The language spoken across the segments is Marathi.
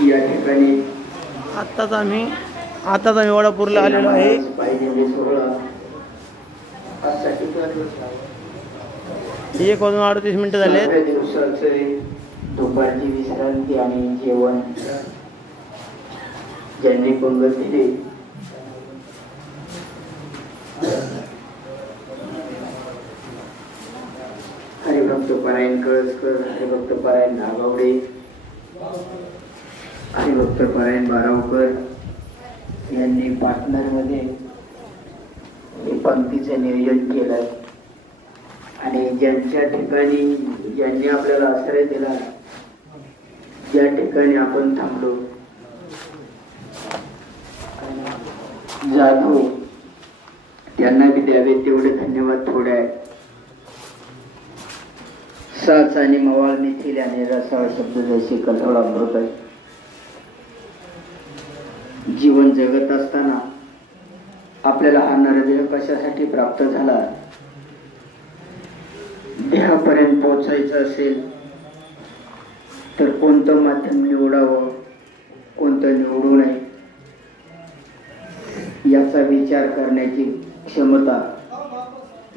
या ठिकाणी आत्ताच आम्ही वडापूरला आलेलो आहे. पाहिजे सोहळा 1:38 झाले. दिवसाचे दुपारची विश्रांती आणि जेवण ज्यांनी पंगत दिली हरिभक्त परायण कळसकर, हरिभक्त परायण नागावडे, हरिभक्त परायण बारावकर यांनी पार्टनर मध्ये हे पंक्तीचं नियोजन केलंय. आणि ज्यांच्या ठिकाणी ज्यांनी आपल्याला आश्रय दिला, ज्या ठिकाणी आपण थांबलो जातो, त्यांना बी द्यावे तेवढे धन्यवाद थोडे आहे. साच आणि मवाळ मिथिल आणि रसाळ शब्द जैसे कठोळ अमृत आहे. जीवन जगत असताना आपल्याला हा नरदेह कशासाठी प्राप्त झाला, देहापर्यंत पोहोचायचं असेल तर कोणतं माध्यम निवडावं, कोणतं निवडू नये याचा विचार करण्याची क्षमता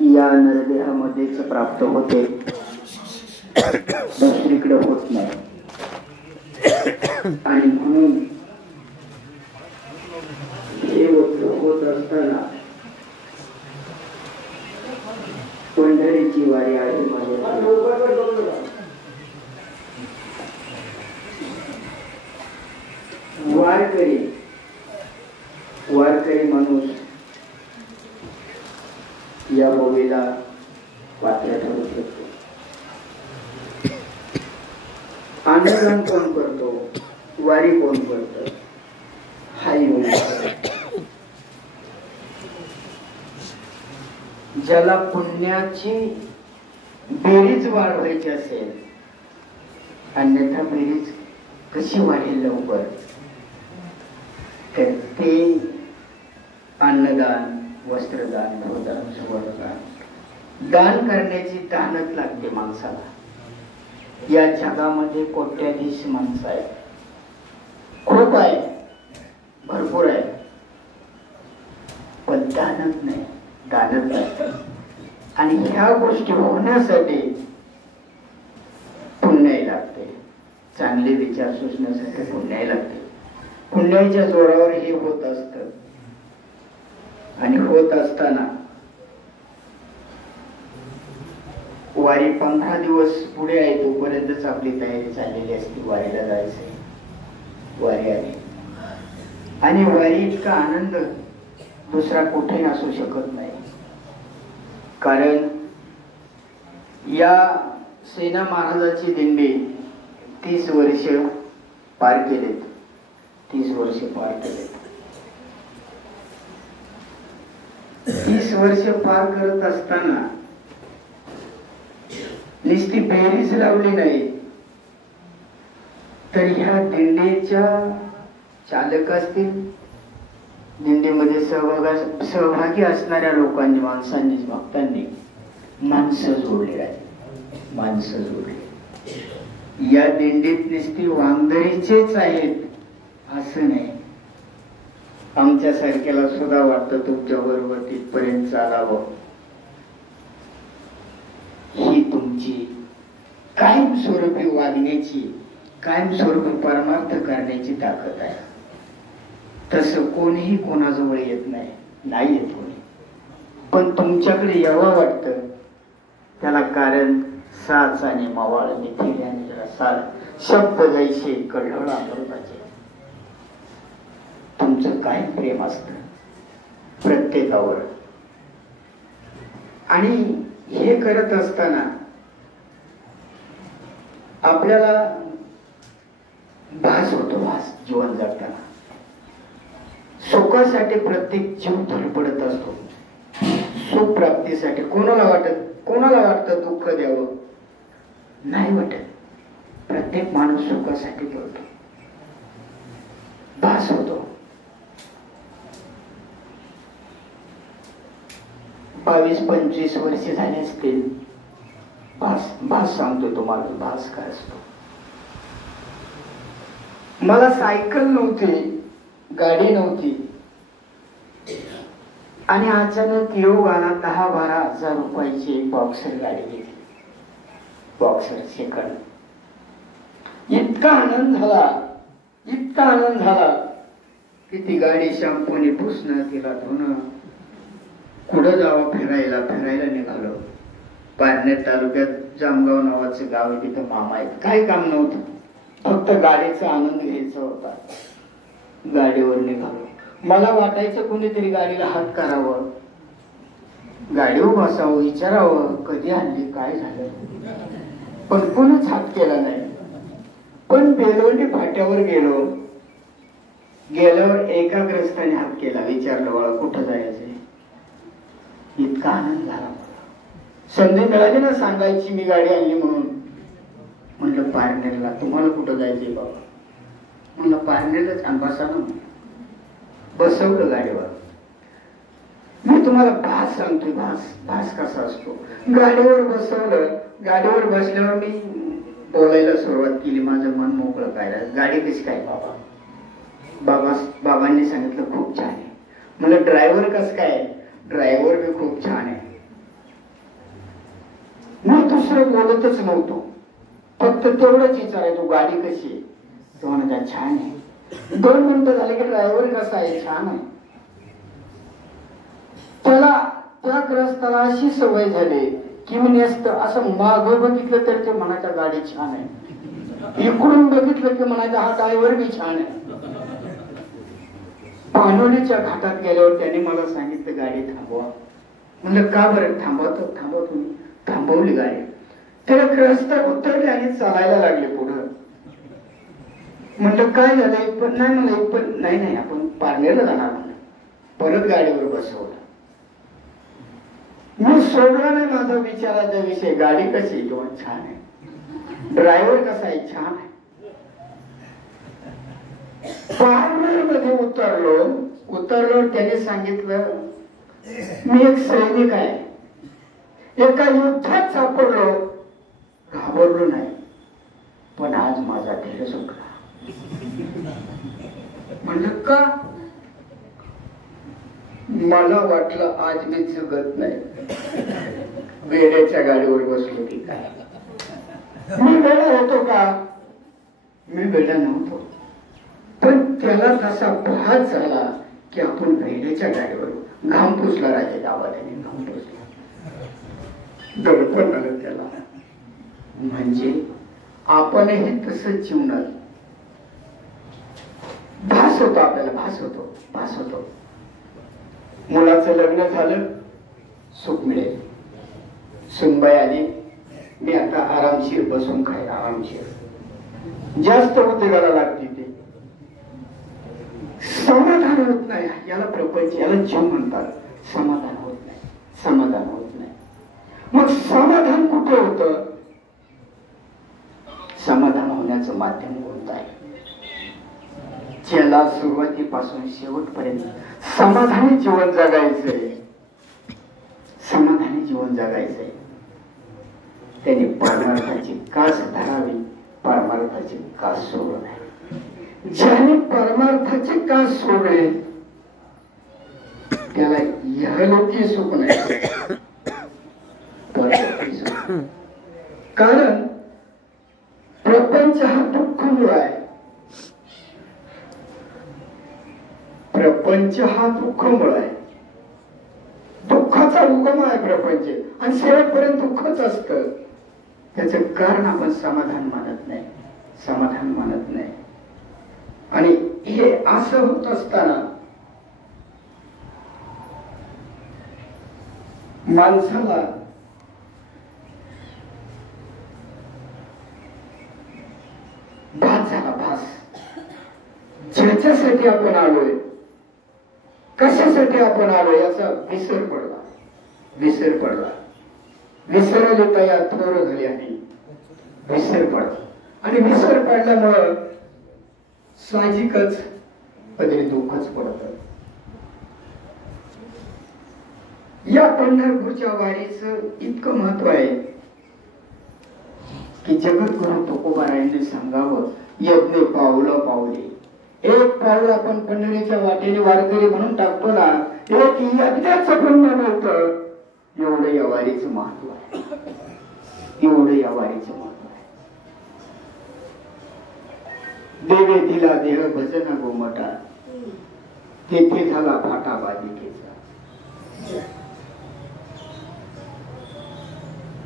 या नरदेहामध्येच प्राप्त होते, दुसरीकडे होत नाही. आणि म्हणून हे होत असताना पंढरीची वारी आहे वारकरी माणूस या भोवीला पात्र ठरू शकतो. अन्नदान कोण करतो, वारी कोण करतो, हाही ज्याला पुण्याची बेरीज वाढवायची असेल, अन्यथा बेरीज कशी वाढेल लवकर, तर ते अन्नदान, वस्त्रदान, भूदान, सुवर्णदान दान करण्याची दानच लागते माणसाला. या जगामध्ये कोट्याधीश माणसं आहे, खूप आहे, भरपूर आहे, पण दानच नाही, दानच नाही. आणि ह्या गोष्टी होण्यासाठी पुण्याही लागते, चांगले विचार सुचण्यासाठी पुण्याही लागते. पुण्याच्या जोरावर हे होत असतं. आणि होत असताना वारी 15 दिवस पुढे आहे, तोपर्यंतच आपली तयारी चाललेली असते, वारीला जायचंय. वारी आली आणि वारी इतका आनंद दुसरा कुठेही असू शकत नाही. कारण या सेना महाराजाची दिंडी 30 वर्ष पार केलेत, 30 वर्ष पार केलेत. 30 वर्ष पार करत असताना नुसती बेरीज लावली नाही, तर ह्या दिंडीच्या चालक असतील, दिंडीमध्ये सहभागी असणाऱ्या लोकांनी, माणसांनी, भक्तांनी माणसं जोडली राहिली, माणसं जोडली. या दिंडीत नुसती वांदरीचेच आहेत असं नाही. आमच्या सारख्याला सुद्धा वाटतं तुमच्या बरोबर तिथपर्यंत चालावं. ही तुमची कायमस्वरूपी वागण्याची, कायमस्वरूपी परमार्थ करण्याची ताकद आहे. तसं कोणीही कोणाजवळ येत नाही, नाही येत कोणी. पण तुमच्याकडे यावं वाटतं, त्याला कारण साच आणि मवाळ मिथिल आणि रसाळ शब्द जैसे कढळ अमृताचे तुमचं काय प्रेम असतं प्रत्येकावर. आणि हे करत असताना आपल्याला भास होतो, भास जीवन जगताना. सुखासाठी प्रत्येक जीव धडपडत असतो, सुख प्राप्तीसाठी. कोणाला वाटतं दुःख द्यावं, नाही वाटत. प्रत्येक माणूस सुखासाठी करतो, भास होतो. 22-25 वर्षे झाले असतील. भास सांगतो तुम्हाला, भास काय असतो. मला सायकल नव्हती, गाडी नव्हती, आणि अचानक योग आला 10-12 हजार रुपयाची एक बॉक्सर गाडी घेतली. Boxer second. इतका आनंद झाला, इतका आनंद झाला की ती गाडी शॅम्पूने पुसणं, तिला धुणं, कुठं जावं फिरायला निघालो. पारनेर तालुक्यात जामगाव नावाचं गाव आहे, तिथं मामा आहेत. काही काम नव्हतं, फक्त गाडीचा आनंद घ्यायचा होता. गाडीवर निघालो. मला वाटायचं कोणीतरी गाडीला हात करावं, गाडीवर बसावं, विचारावं कधी आणली, काय झालं, पण कोणीच हात केला नाही. पण बेलवंडी फाट्यावर गेल्यावर एका ग्रस्ताने हात केला, विचारलं बाळा कुठं जायचंय. इतका आनंद झाला मला. संधी मिळाली ना सांगायची मी गाडी आणली म्हणून. म्हणलं पारनेरला. तुम्हाला कुठं जायचंय बाबा? म्हणलं पारनेरला. छान बसा ना. बसवलं गाडीवर. मी तुम्हाला भास सांगतोय, भास कसा असतो. गाडीवर बसवलं. गाडीवर बसल्यावर मी बोलायला सुरुवात केली. माझं मन मोकळं करायला. गाडी कशी काय बाबा? बाबांनी सांगितलं खूप छान आहे. मला ड्रायव्हर कसं काय? ड्रायव्हर बी खूप छान आहे. मी दुसरं बोलतच नव्हतो, फक्त तेवढंच विचारायचो गाडी कशी आहे. तो म्हणाला छान आहे. 2 मिनिटं झाले की ड्रायव्हर कसा आहे? छान आहे. त्या ग्रस्ताला अशी सवय झाली की मी नेसत असं मागं बघितलं तर ते म्हणायचं गाडी छान आहे, इकडून बघितलं की म्हणायचं हा ड्रायव्हर बी छान आहे. पानोलीच्या घाटात गेल्यावर त्याने मला सांगितलं गाडी थांबवा. म्हणलं का बरं? थांबवा तुम्ही. थांबवली गाडी. त्याला ग्रस्त उतरले आणि चालायला लागले पुढं. म्हणलं काय झालंय? पण नाही म्हणलं, पण नाही आपण पारनेरला जाणार म्हणलं. परत गाडीवर बसवलं. मी सोडला नाही माझा विचाराचा विषय. गाडी कशी? दोन छान आहे. ड्रायव्हर कसा आहे? छान आहे. पारनेर मध्ये उतरलो. त्याने सांगितलं मी एक सैनिक आहे, एका युद्धात सापडलो, घाबरलो नाही, पण आज माझा धीर सुटला. म्हणलं का? मला वाटलं आज मी जगत नाही. वेड्याच्या गाडीवर बसलो की काय? मी वेडा होतो का? मी वेडा नव्हतो, पण त्याला तसा भास झाला की आपण वेड्याच्या गाडीवर. घाम पुसला राजे गावाने, घाम पुसला. दडपण आलं त्याला. म्हणजे आपणही तसंच जीवनात भास होतो, आपल्याला भास होतो. मुलाचं लग्न झालं, सुख मिळेल. सुनबाई आली, मी आता आरामशीर बसून खायला. आरामशीर जास्त उद्योगाला लागते ते. समाधान होत नाही. याला प्रपंच, याला जीव म्हणतात. समाधान होत नाही. मग समाधान कुठे होतं? समाधान होण्याचं माध्यम कोणतं आहे? ज्याला सुरुवातीपासून शेवटपर्यंत समाधानी जीवन जगायचंय, त्यांनी परमार्थाची कास धरावी, परमार्थाची कास सोडू नये. ज्याने परमार्थाची कास सोडले त्याला इहलोकी सुख नाही, परलोकी सुख. कारण प्रपंच हा दुःखमूळ आहे. प्रपंच हा दुःखमूळ आहे. दुःखाचा उगम आहे प्रपंच, आणि शेवटपर्यंत दुःखच असतं. त्याचं कारण आपण समाधान मानत नाही. आणि हे असं होत असताना माणसाला भास ज्याच्यासाठी आपण आलोय, कशासाठी आपण आलोय याचा विसर पडला. विसरले तयार थोर झाली आणि विसर पडला. आणि विसर पडल्यामुळं साहजिकच पदरी दुःखच पडत. या पंढरपूरच्या वारीचं इतकं महत्व आहे की जगद्गुरु तुकोबारायांनी सांगावं, यज्ञ पावलं पावले. एक पाऊल आपण पंढरीच्या वाटेने वारकरी म्हणून टाकतो ना, एक यज्ञाचं पुण्य मिळतं. एवढं या वारीचं महत्व आहे, एवढं या वारीचं महत्व आहे. देवे दिला देह भजन गोमटा, तेथे झाला फाटा बालिकेचा.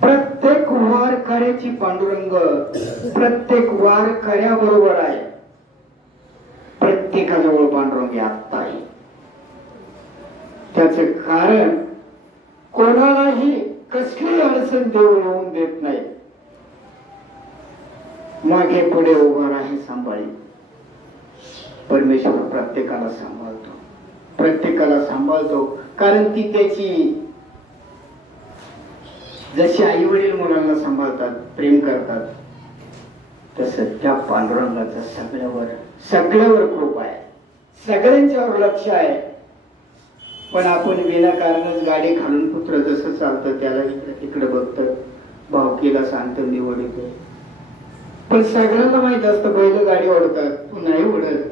प्रत्येक वारकऱ्याची पांडुरंग प्रत्येक वारकऱ्याबरोबर आहे. प्रत्येकाजवळ पांडुरंग आत्ता आहे. त्याच कारण कोणालाही कसली अडचण देव येऊन देत नाही. मागे पुढे उभा आहे सांभाळी. परमेश्वर प्रत्येकाला सांभाळतो, प्रत्येकाला सांभाळतो. कारण ती त्याची, जशी आई वडील मुलांना सांभाळतात, प्रेम करतात, तसं त्या पांडुरंगाचं सगळ्यावर कृपा आहे, सगळ्यांच्यावर लक्ष आहे. पण आपण विनाकारणच गाडी खालून पुत्र जसं चालतं त्याला इकडे तिकडे बघतं, भावकीला सांगतं निवड येते. पण सगळ्यांना माहित असतं बैल गाडी ओढतात, तू नाही ओढत.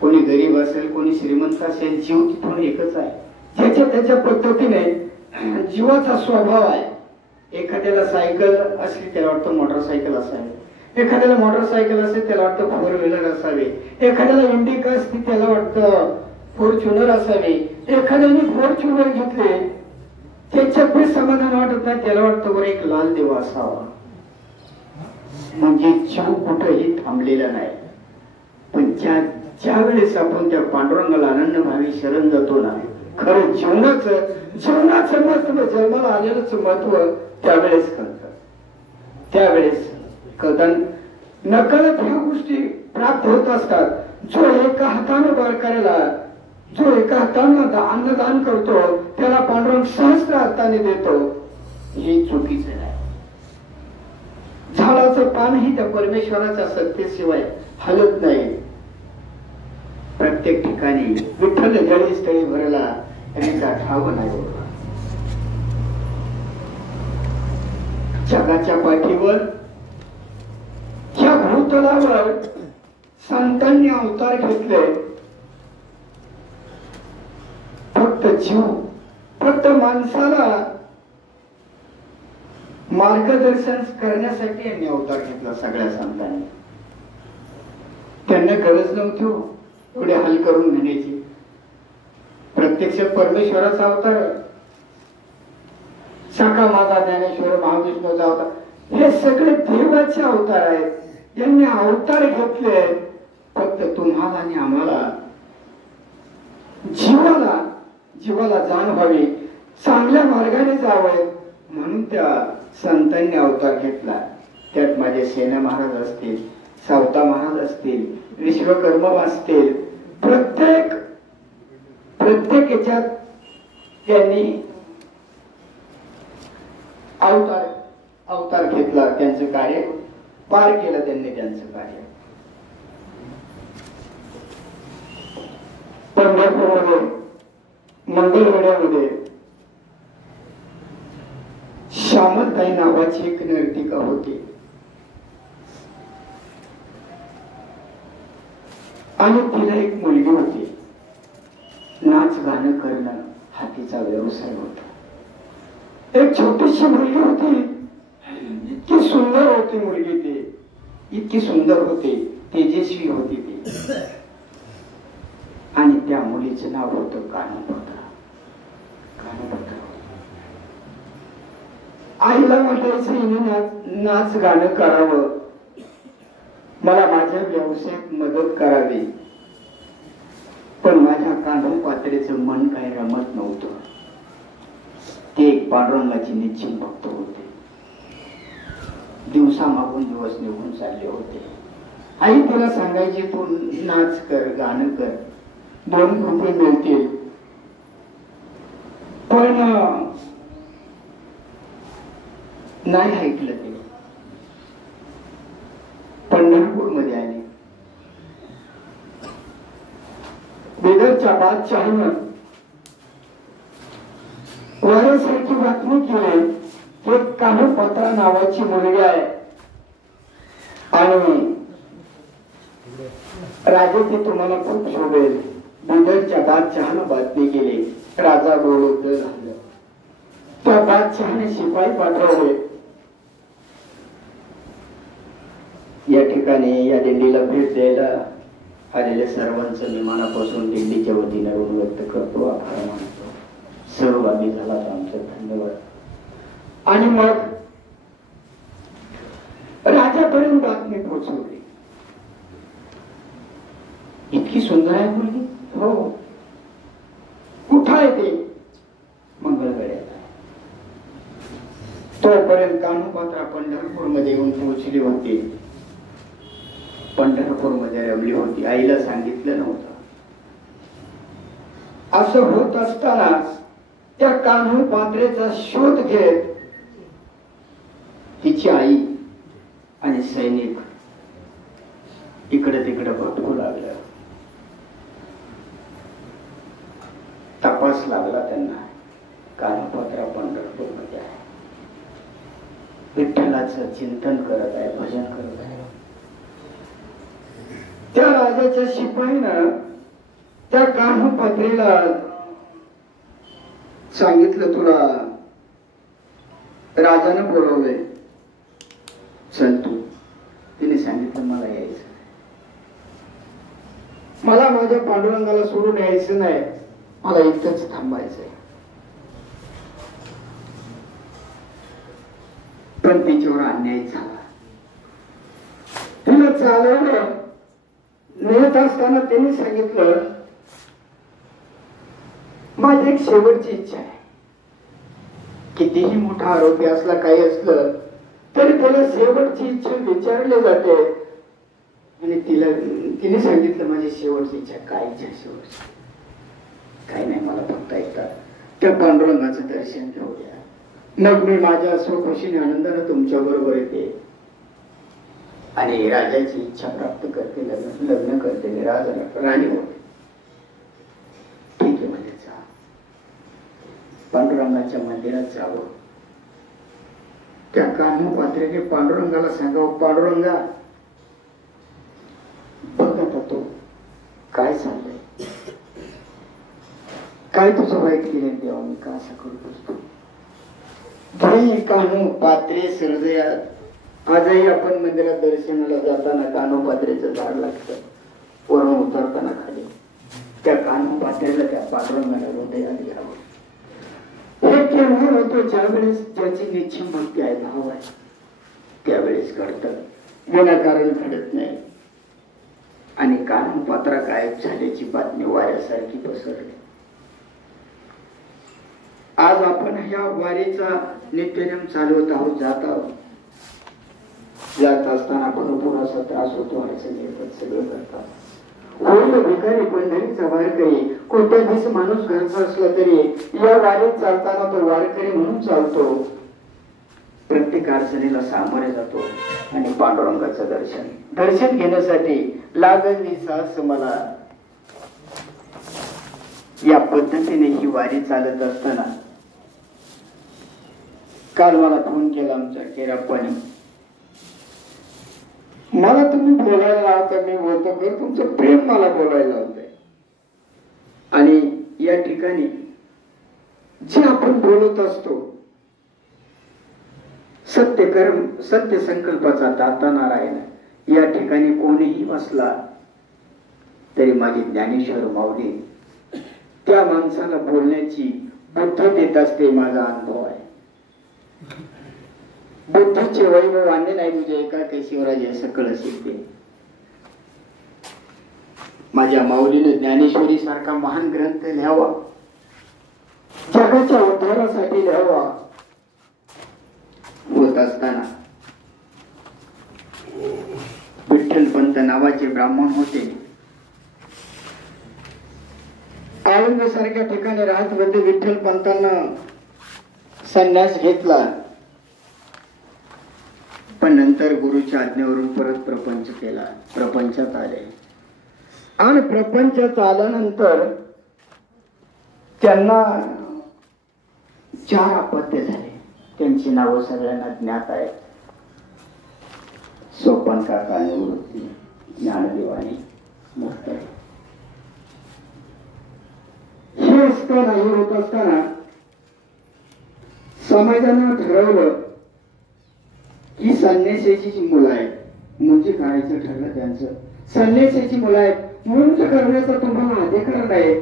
कोणी गरीब असेल, कोणी श्रीमंत असेल, जीव तिथून एकच आहे. ज्याच्या त्याच्या पद्धतीने जीवाचा स्वभाव आहे. एखाद्याला सायकल असली त्याला वाटतं मोटरसायकल असावी, एखाद्याला मोटरसायकल असेल त्याला वाटतं फोर व्हीलर असावी, एखाद्याला इंडिका असते त्याला वाटतं फॉर्च्युनर असावी, एखाद्याने फॉर्च्युनर घेतले त्याच्याकडे समाधान वाटत नाही, त्याला वाटतं बरं एक लाल देव असावा. म्हणजे जीव कुठेही थांबलेला नाही. पण ज्या वेळेस आपण त्या पांडुरंगाला आनंद भावी शरण जातो ना, खरं जीवनाचं महत्व, जन्माला आलेलंच महत्व त्यावेळेस कळतं. त्यावेळेस कळतं. नकळत ह्या गोष्टी प्राप्त होत असतात. जो एका हातानं वारकऱ्याला, जो एका हातानं अन्नदान करतो त्याला पांडुरंग सहस्त्र हाताने देतो, हे चुकीचं नाही. झाडाचं पानही त्या परमेश्वराच्या सत्तेशिवाय हलत नाही. प्रत्येक ठिकाणी विठ्ठल जळी स्थळी भरला आणि का ठाव नाही. जगाच्या पाठीवर, ह्या भूतलावर संतांनी अवतार घेतले. फक्त माणसाला मार्गदर्शन करण्यासाठी यांनी अवतार घेतला. सगळ्या संतांनी, त्यांना गरज नव्हती एवढे हाल करून घेण्याची. प्रत्यक्ष परमेश्वराचा अवतार आहे. साखा माता ज्ञानेश्वर महाविष्णूचा अवतार, हे सगळे देवाचे अवतार आहेत. यांनी अवतार घेतले फक्त तुम्हाला आणि आम्हाला जीवाला जाण व्हावी, चांगल्या मार्गाने जावं म्हणून त्या संतांनी अवतार घेतला. त्यात माझे सेना महाराज असतील, सावता महाराज असतील, विश्वकर्मा असतील, प्रत्येक याच्यात त्यांनी अवतार घेतला. त्यांचं कार्य पार केलं त्यांनी. त्यांचं कार्य पंढरपूरमध्ये मंगळवेढ्यामध्ये श्यामलताई नावाची एक नर्तिका होती आणि तिला एक मुलगी होती. नाच गाणं करणं हा तिचा व्यवसाय होता. एक छोटीशी मुलगी होती, इतकी सुंदर होती मुलगी, ती इतकी सुंदर होती, तेजस्वी होती ती. आणि त्या मुलीचं नाव होतं कानपत्र. आईला वाटायचं हिने नाच गाणं करावं, मला माझ्या व्यवसायात मदत करावी. पण माझ्या कानपात्रेचं मन काही रमत नव्हतं. ते एक पांडुरंगाची निश्चित भक्त होते. दिवसा मागून दिवस निघून चालले होते. आई तिला सांगायची तू नाच कर, गाणं कर, 2 रुपये मिळतील. पण नाही ऐकलं ते. पंढरपूर मध्ये आले. बिदरच्या बादशाहानं वाऱ्यासारखी बातमी केली की एक कानोपात्रा नावाची मुलगी आहे आणि राजे ते तुम्हाला खूप शोभेल. बिदरच्या बादशहाला बातमी गेली, राजा बोलत झालं. त्या बादशहाने शिपाई पाठवले. या ठिकाणी या दिंडीला भेट द्यायला आलेल्या सर्वांचं मी मनापासून दिंडीच्या वतीने ऋण व्यक्त करतो, आभार मानतो. सहभागी झाला आमचं धन्यवाद. आणि मग राजापर्यंत बातमी पोहोचवली. इतकी सुंदर आहे मुलगी. हो, कुठं आहे ते? मंगळगड्यात. तोपर्यंत कानोपात्रा पंढरपूर मध्ये येऊन पोहोचली होती. पंढरपूर मध्ये रमली होती. आईला सांगितलं नव्हतं. असं होत असताना त्या कान्होपात्रेचा शोध घेत तिची आई आणि सैनिक इकडे तिकडे भटकू लागलं. तपास लागला त्यांना. कानोपात्रा पंढरपूर मध्ये आहे, विठ्ठलाचं चिंतन करत आहे, भजन करत आहे. त्या राजाच्या शिपाईनं त्या कान्होपात्रेला सांगितलं, तुला राजानं बोलवलंय, चल तू. तिने सांगितलं मला यायचं, मला माझ्या पांडुरंगाला सोडून यायचं नाही, मला इथंच थांबायचंय. पण तिच्यावर अन्याय झाला. तिला चालवलं. नेत असताना त्यांनी सांगितलं, माझी एक शेवटची इच्छा आहे. कितीही मोठा आरोपी असला, काही असलं तरी त्याला शेवटची इच्छा विचारली जाते. आणि तिने सांगितलं, माझी शेवटची इच्छा. काय इच्छा शेवटची? काही नाही, मला फक्त एकदा त्या पांडुरंगाचं दर्शन घेऊ द्या, मग मी माझ्या स्वखुशीने आनंदाने तुमच्या बरोबर येते आणि राजाची इच्छा प्राप्त करते, लग्न करते, मी राणी होते. ठीक आहे म्हणजे जा. पांडुरंगाच्या मंदिरात जावं. त्या कान्होपात्रेने पांडुरंगाला सांगावं, पांडुरंगा बघत होतो काय चाललंय, काय तुझं वाईट केलं देवा, मी का असं करतोस? कान्होपात्रे हृदयात आजही आपण मंदिरात दर्शनाला जाताना कान्होपात्रेचं झाड लागतं, वरून उतरताना खाली त्या कान्होपात्रेला त्या पांडुरंगाला हृदयात घ्यावं. हे केव्हा होतो? ज्यावेळेस ज्याची निश्चित भक्ती आहे, भाव आहे, त्यावेळेस घडतं, विनाकारण घडत नाही. आणि कान्होपात्रा गायब झाल्याची बातमी वाऱ्यासारखी पसरली. आज आपण ह्या वारीचा नित्यनेम चालवत आहोत, जात आहोत. जात असताना भरपूर असा त्रास होतो, अडचण येतात, सगळं करतात. होईल भिकारी पंढरीचा वारकरी. कोट्याधीश माणूस घरचा असला तरी या वारीत चालताना तो वारकरी म्हणून चालतो. प्रत्येक अडचणीला सामोरे जातो आणि पांडुरंगाचं दर्शन घेण्यासाठी लागल साहस. मला या पद्धतीने ही वारी चालत असताना काल मला फोन केला आमच्या केराप्पाने. मला तुम्ही बोलायला लावता, मी बोलतो, खरं तुमचं प्रेम मला बोलायला लावतंय. आणि या ठिकाणी जे आपण बोलत असतो, सत्य कर्म सत्य संकल्पाचा दाता नारायण या ठिकाणी कोणीही बसला तरी माझी ज्ञानेश्वर माऊली त्या माणसाला बोलण्याची बुद्ध देत असते. माझा अनुभव आहे. बुद्धचे वैभव आणले नाही तुझ्या एका शिवराज असं कळस येते. माझ्या माऊलीने ज्ञानेश्वरी सारखा महान ग्रंथ लिहावा, जगाच्या उद्धारासाठी लिहावा. होत असताना विठ्ठलपंत नावाचे ब्राह्मण होते. आळंद सारख्या ठिकाणी राहत होते. विठ्ठलपंतांना संन्यास घेतला, पण नंतर गुरुच्या आज्ञेवरून परत प्रपंच केला. प्रपंचात आले आणि प्रपंचात आल्यानंतर त्यांना 4 अपत्य झाले. त्यांची नावं सगळ्यांना ज्ञात आहेत. सोपन काका, निवृत्ती, ज्ञानदेव आणि मुक्त. हे असताना, हे होत असताना समाजानं ठरवलं की संन्यासाची जी मुलं आहेत, मुंज करायचं ठरलं त्यांचं. संन्यासाची मुलं आहेत, मुंज करण्याचा तुम्हाला अधिकार नाही.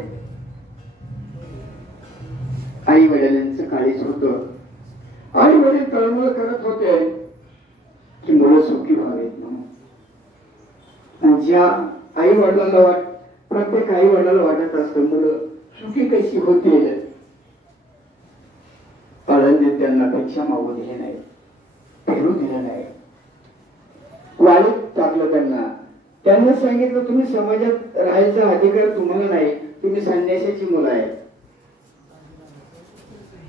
आई वडिलांचं काळीच होतं. आई वडील तळमळ करत होते की मुलं सुखी व्हावेत म्हणून. ज्या आई वडिलांना प्रत्येक आई वडिलांना वाटत असतं मुलं सुखी कशी होतील. आळंदीत त्यांना भिक्षा मागू दिले नाही, फिरू दिलं नाही, वाळीत टाकलं त्यांना. त्यांना सांगितलं तुम्ही समाजात राहायचा अधिकार तुम्हाला नाही, तुम्ही संन्यासाची मुलं आहे.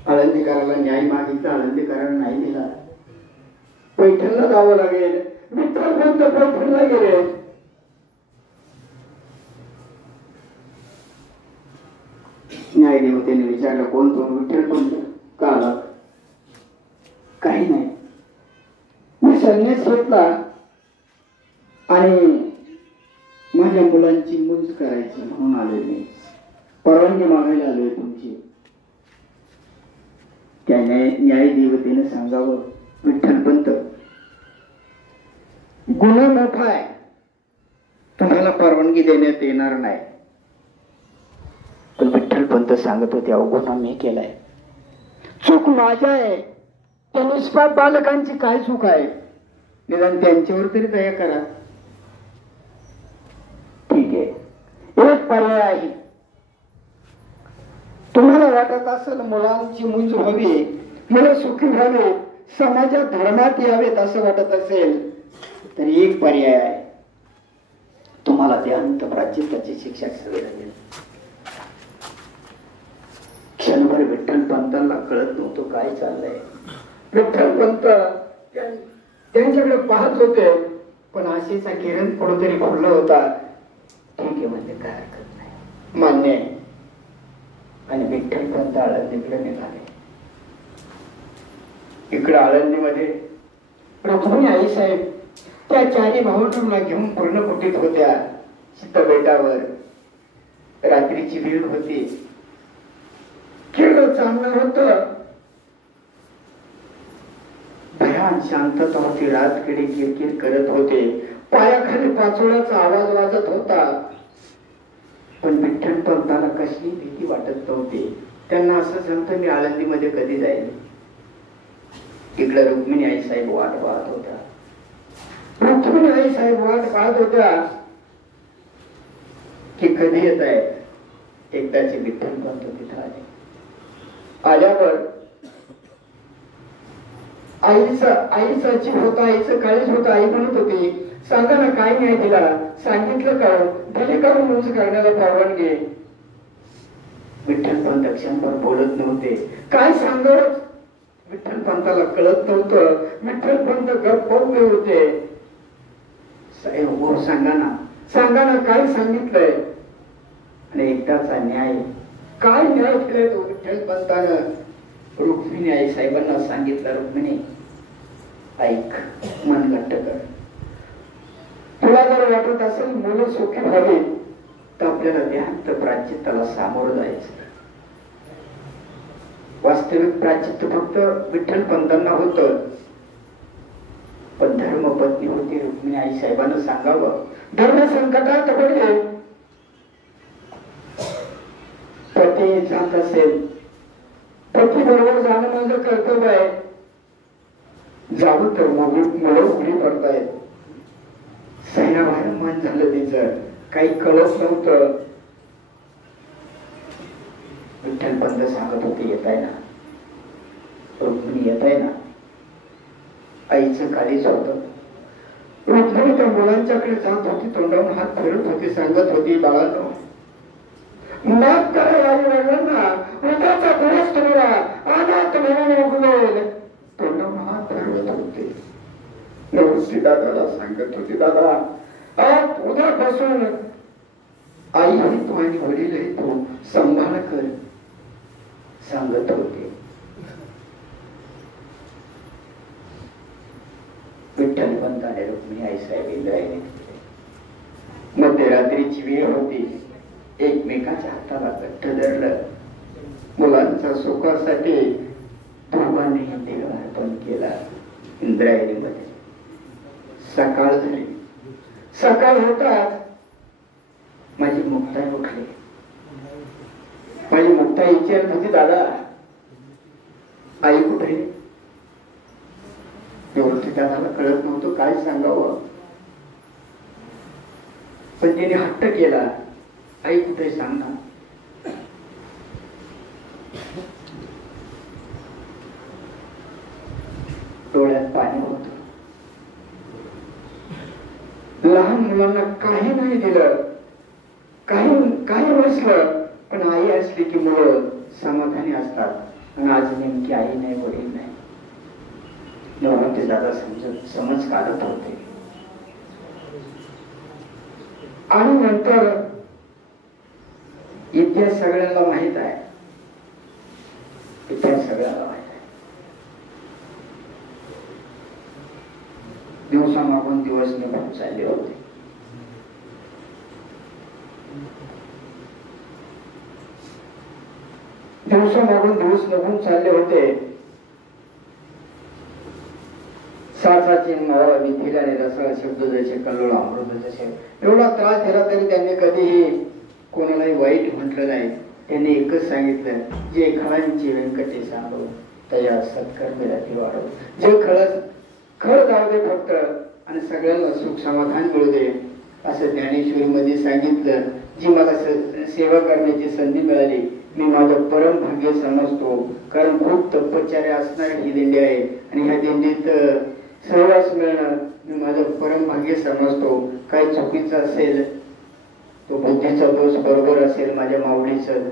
आळंदीकराला न्याय मागितला, आळंदीकरांना नाही दिला. पैठणला जावं लागेल. विठ्ठल पंत पैठणला गेले. न्यायदेवतेने विचारलं कोण तो? विठ्ठल पंत. का आला? काही नाही, मी संन्यास घेतला आणि माझ्या मुलांची मुंज करायची म्हणून आले. मी परवानगी मागायला आलोय तुमची. त्या न्यायदेवतेने सांगावं विठ्ठल पंत गुन्हा मोठा आहे, तुम्हाला परवानगी देण्यात येणार नाही. पण विठ्ठल पंत सांगत होते अहो गुन्हा मी केलाय, चूक माझ्या आहे. त्या निष्पाप बालकांची काय चूक आहे? निदान त्यांच्यावर तरी दया करा. ठीक आहे, एक पर्याय आहे. तुम्हाला वाटत असेल मुलांची मुंज व्हावी, मुलं सुखी व्हावे, समाजात धर्मात यावेत असं वाटत असेल तर एक पर्याय आहे. तुम्हाला ते अनंत प्राचित्याची शिक्षा करावी लागेल. क्षणभर विठ्ठल पंतांना कळत नव्हतं काय चाललंय. विठ्ठल पंत त्यांच्याकडे पाहत होते, पण आशेचा किरण कुठेतरी फुलला होता. ठीक आहे म्हणजे काय हरकत नाही, मान्य आहे. आणि विठ्ठल पंत आळंदीकडे निघाले. इकडे आळंदीमध्ये रुक्मिणी आई साहेब त्या चारी भावंडांना घेऊन पूर्ण कुटीत होत्या. सीताबेटावर रात्रीची वेळ होती, खेळ चांगलं होत, भयान शांतता होती. रातकडे किरकिर करत होते, पायाखाली पाचोळ्याचा आवाज वाजत होता. पण विठ्ठल पंताला कसली भीती वाटत नव्हती. त्यांना असं सांगतं मी आळंदीमध्ये कधी जाईल. इकडे रुक्मिणी आई साहेब वाट पाहत होत्या. रुक्मिणी आई साहेब वाट पाहत होत्या की कधी येत आहे. एकदाचे विठ्ठल पंत तिथं आले. आल्यावर आईचा जीव होता, आईचं काळीच होतं. आई म्हणत होती सांगा ना काय न्याय दिला, सांगितलं का, दिली का मुंज करण्याला परवानगी. विठ्ठल पंत क्षणभर बोलत नव्हते. काय सांगावं विठ्ठल पंताला कळत नव्हतं. विठ्ठल पंत गप्प उभे होते. साहेब हो सांगा ना काय सांगितलंय. आणि एकदाचा न्याय काय न्याय केलाय तो विठ्ठल पंतानं. रुक्मिणी आई साहेबांना सांगितलं रुक्मिणी ऐक, मन घट्ट कर. तुला जर वाटत असेल मुलं सुखी व्हावी तर आपल्याला देहांत प्राचित्याला सामोरं जायचं. वास्तविक प्राचित्य फक्त विठ्ठल पंतांना होतं, पण धर्मपत्नी होती रुक्मिणी आई साहेबांना सांगावं धर्म संकटात पडले. पती जात असेल, पती बरोबर जाणं माझं कर्तव्य आहे. जावं तर मुलं उघडी पडतायत. सैनाबाहेर मन झालं तिचं, काही कळत नव्हतं. विठ्ठल पंत सांगत होते येत आहे ना रुक्मिणी, येत आहे ना. आईचं काळीच होत. रुक्मिणी त्या मुलांच्याकडे जात होती, तोंडावून हात फिरत होती, सांगत होती बाळांनो माफ करा आई वडिलांना, उद्याचा दिवस तुम्हाला अनाथ म्हणून उगवेल. तोंडावून हात फिरवत होते. निवृत्ती दादाला सांगत होती दादा आज उद्यापासून आई ही तू आणि वडील आहे तू सांभाळ कर सांगत होते. एकमेकाच्या हाताला घट्ट धरलं. मुलांच्या सुखासाठी दोघांनी देह अर्पण केला. इंद्रायणीमध्ये सकाळ झाली. सकाळ होताच माझी मुक्ताई उठली. माझी मुक्ताई विचारत होती, दादा आई कुठे? एवढं दादाला कळत नव्हतं काय सांगावं, पण तिने हट्ट केला, आई कुठे सांग ना. डोळ्यात पाणी होत. लहान मुलांना काही नाही दिलं, काही नसलं, पण आई असली की मुलं समाधानी असतात. आणि आज नेमकी आई नाही, वडील नाही. म्हणून ते दादा समज काढत होते. आणि नंतर इतिहास सगळ्यांना माहित आहे. इतिहास सगळ्यांना माहित आहे. दिवसामागून दिवस निघून चालले होते. दिवसामागून दिवस निघून चालले होते. साचाची मावा विधिल्याने रसाळ शब्द जसे कल्लोळ अमृत जसे. एवढा त्रास दिला तरी त्यांनी कधीही कोणालाही वाईट म्हटलं नाही. त्यांनी एकच सांगितलं, जे खळांची व्यंकटे सांगो तया सत्कर्मीला ती वाढव. जे खळ जाऊ दे फक्त, आणि सगळ्यांना सुख समाधान मिळू दे, असं ज्ञानेश्वरी मध्ये सांगितलं. जी मला सेवा करण्याची संधी मिळाली, मी माझं परम भाग्य समजतो. कारण खूप तपश्चर्या असणारी ही दिंडी आहे, आणि ह्या दिंडीत सहवास मिळणं मी माझं परम भाग्य समजतो. काही चुकीचं असेल, तो बुद्धीचा दोष बरोबर असेल माझ्या माऊलीचं,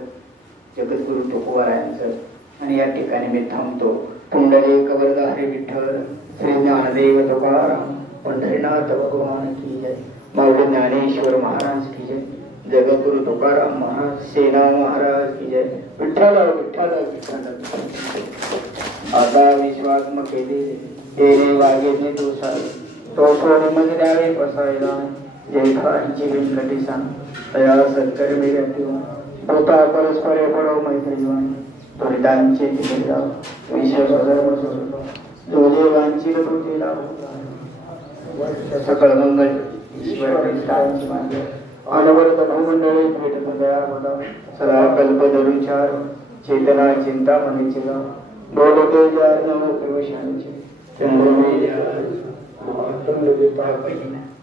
जगद्गुरु तुकोबारायांचं. आणि या ठिकाणी मी थांबतो. पुंडलिक वरदा हरी विठ्ठल, श्री ज्ञानदेव तुकाराम, पंढरीनाथ भगवान की जय. माऊली ज्ञानेश्वर महाराज की जय. जगद्गुरु तुकाराम महाराज, सेना महाराज की जय. विठ्ठल विठ्ठल विठ्ठल. आता विश्वास मग केले वागेने दोषा, तो सोने मध्ये द्यावे पसायला. जयखांची व्यंकटी सांग तया सत्कर मेऱ्या ठेवा. होता परस्पर पडव मैत्रीवान, त्वरितांचे तिला विशेष जोदेवांची तुला सकळ मंगल ईश्वर ख्रिस्तांची मांगे. अनवरत भूमंडळी भेटत दया बोला. सदा कल्पधरुचार चेतना चिंता मनीचे गाव. बोलते जार नव प्रवेशांचे चंद्रमेय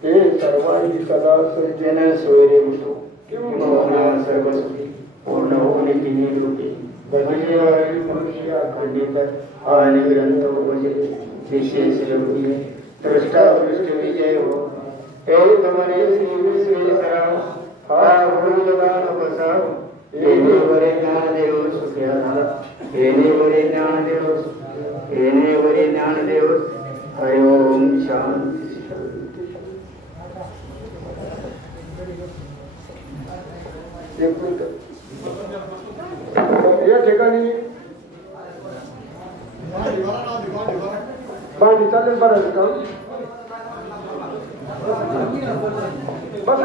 हे सर्वांगी सदा सज्जन सोयरे ऋतू. किंवा सर्वसुखी पूर्ण होणे तिन्ही लोके. भजनेवारी मनुष्य अखंडित आणि ग्रंथ उपजे. विशेष योगी दृष्टा दृष्ट विजय हो. हे तुम्हारे श्री विश्वे सराव, हा भूलदान बसाव. येणे वरे ज्ञान देव सुख्या झाला. येणे वरे ज्ञान देव, येणे वरे ज्ञान देव. हरि ओम शांती. या ठिकाणी पाणी चालेल बरं काम बस.